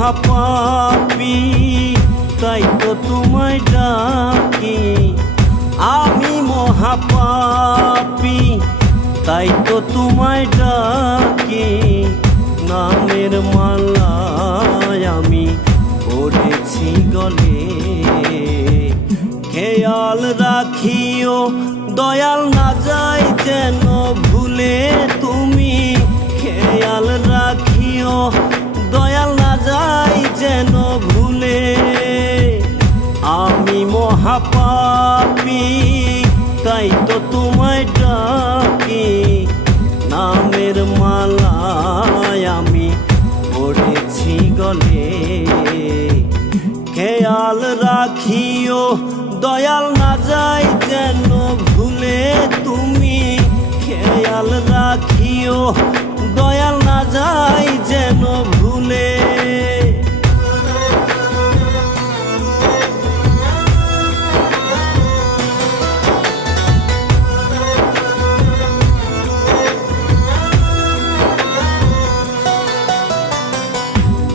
মহাপাপী, তাই তো তোমায় ডাকি। আমি মহাপাপী, তাই তো তোমায় ডাকি। নামের মালায় আমি পড়েছি গলে। খেয়াল রাখিও দয়াল না যায় যেন ভুলে তুমি। খেয়াল রাখিও দয়াল না যায় যেন ভুলে। আমি মহাপাপী, তাই তো তোমায় ডাকি। নামের মালায় আমি পড়েছি গলে। খেয়াল রাখিও দয়াল না যায় যেন ভুলে তুমি। খেয়াল রাখিও দয়াল না যায় যেন ভুলে।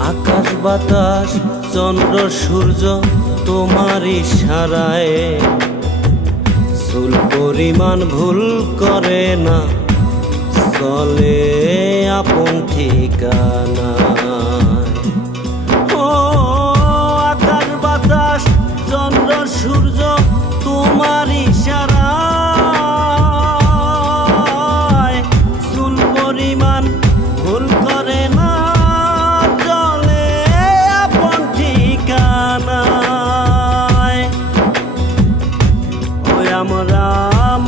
আকাশ বাতাস চন্দ্র সূর্য তোমার ইশারায় চুল পরিমাণ ভুল করে না, চলে আপন ঠিকানা। ও আকাশ বাতাস চন্দ্র সূর্য তোমার ইশারায় চুল পরিমাণ ভুল করে না, চলে আপন ঠিকানায়। ওই আমরা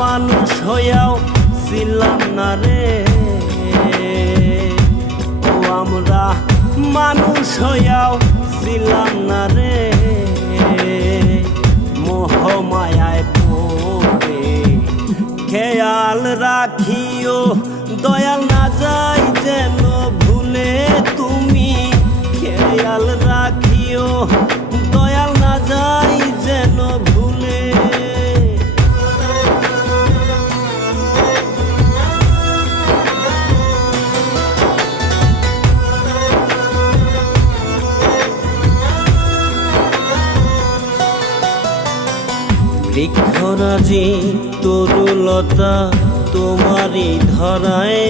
মানুষ হইয়াও ছিলাম না রে। ও আমরা মানুষ হইয়াও ছিলাম না রে। মোহমায়ায় পড়ে খেয়াল রাখিও দয়াল না যায় যেন ভুলে তুমি। খেয়াল রাখিও দয়াল না যায় যেন ভুলে। বৃক্ষরাজি তরুলতা তোমারই ধরায়,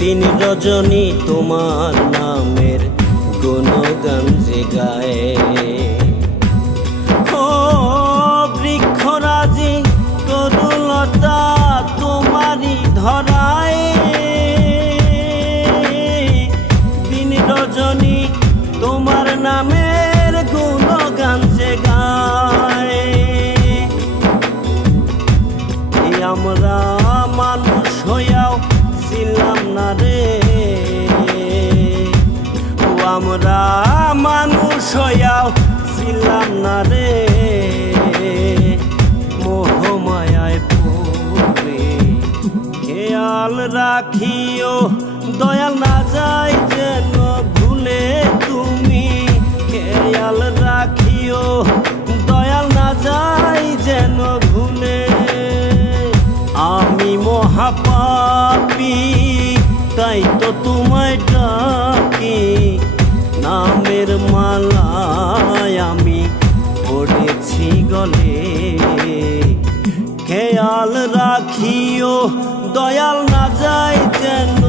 দিন রজনী তোমার নামের গুণগান যে গায়। ও বৃক্ষরাজি তরুলতা তোমারই ধরায়, দিন রজনী তোমার নামের গুণগান যে গায়। আমরা মানুষ হইয়াও ছিলাম না রে। ও আমরা মানুষ হইয়াও ছিলাম না রে। মোহমায়ায় পড়ে খেয়াল রাখিও দয়াল না যায় যেন ভুলে তুমি। খেয়াল রাখিও দয়াল না যায় যেন ভুলে। আমি মহাপাপী, তাই তো তোমায় ডাকি। নামের মালায় আমি পড়েছি গলে। খেয়াল রাখিও দয়াল না যায় যেন